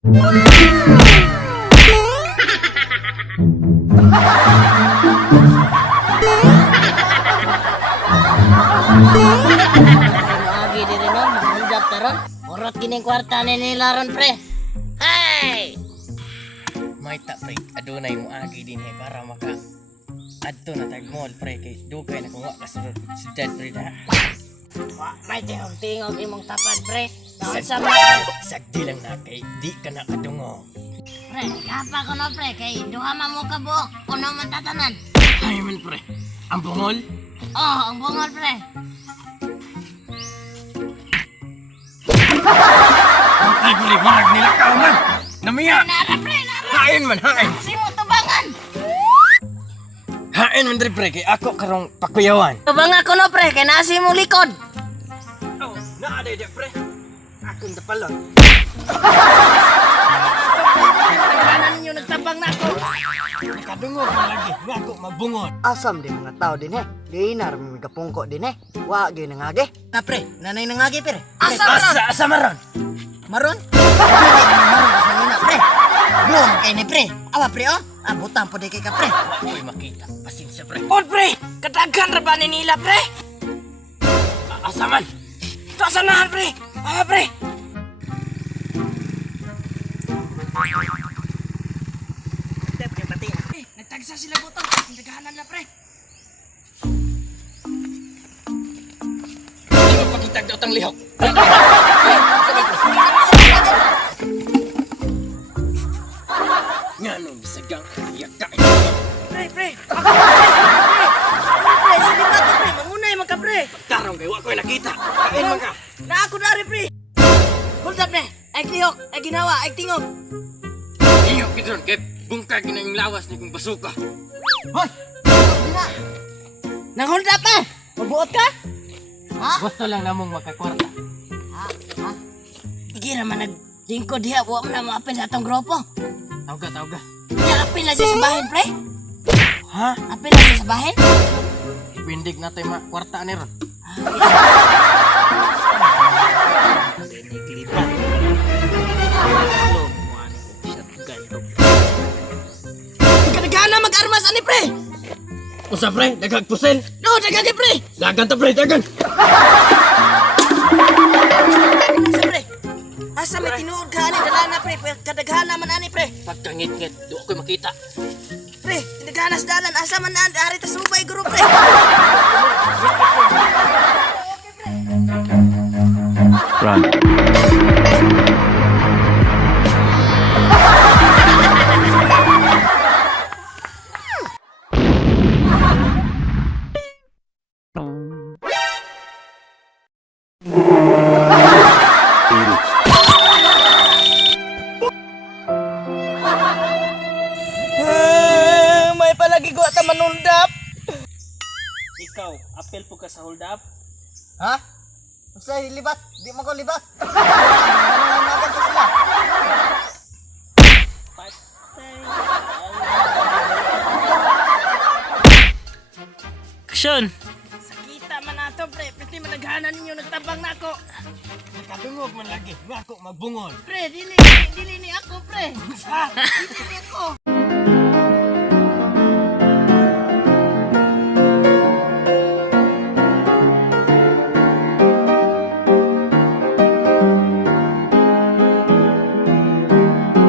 Lagi diri no, mahundap taron. Urot gining kwarta ni nila ron pre. Hey! May ta pre, adunay mo agi din para maka adto na tag mall pre kay dugay na kung wa ka sudad pre da. Wa may tingog imong tapad pre. Naon sa Sagdi lang na kay di ka na kadungog. pre, apa ko no pre kay duha man mo ka buok kuno man tatanan. Ay man pre, ang bungol. Oh, ang bungol pre. Ay pre, wag nila ka man. Namiya. Nara pre, nara. Hain man, hain. Simo tubangan. Hain man dre pre kay ako karong pakuyawan. Tubang ako no pre kay nasi mo likod. Oh, naa de pre. Akong dapalon. Kanan ninyo nagtabang na ako. Kadungog man lagi, nga ako mabungol. Asam din mga tao din Di na rin mga pungko din Wa gyud nangagi. Na pre, nanay nangagi pre. Asa maron. Maron? Maron sa nina pre. Buong kay ni pre. Awa pre oh. Butang po di kay ka pre. Uy makita, pasensya pre. Pod pre, kadagan ra ba ni nila pre? Asa man. Tasanahan pre. Ah pre. Tep kay pati. Nagtagsa sila butang. Naghahanan na pre. Di mo pakitag daw tang lihok. Nga nung bisagang iyak ka. Pre, pre. Pre, sige ba to pre? Mangunay man ka pre. Karong kay wa ko'y nakita. Kain man ka. Na ako dari pre. Hold up pre. Ay tihok, ay ginawa, ay tingog. Iyo kitron kay bungkag na yung lawas ni kong basuka. Hoy! Nang hold up eh. Mabuot ka? Ha? Gusto lang namong makakwarta. Ha? Igira man nagtingko diha, wa man na maapil sa atong grupo. Tawga. Kaya apil na siya sa bahin pre. Ha? Apil na siya sa bahin. Ipindig natin makwarta ni ron. Kadagana mag-armas ani pre. Usa pre, dagagpusin. No, dagagi pre. Dagan ta pre, dagan. Sa pre. Asa may tinuod ka ani dalana pre, kadagana man ani pre. Pagkangit-ngit, do ko'y makita. Pre, kadagana sa dalan asa man na ari ta subay guru pre. Run. May palagi ko ata manundap. Ikaw, apel po ka sa hold up? Ha? Usay libat, di mo ko libat. Nananagan ko sila. Action! Sakita man nato pre, piti managhanan ninyo nagtabang na ako. Kadungog man lagi, nga ako magbungol. Pre, dili ni ako pre. Dili ako.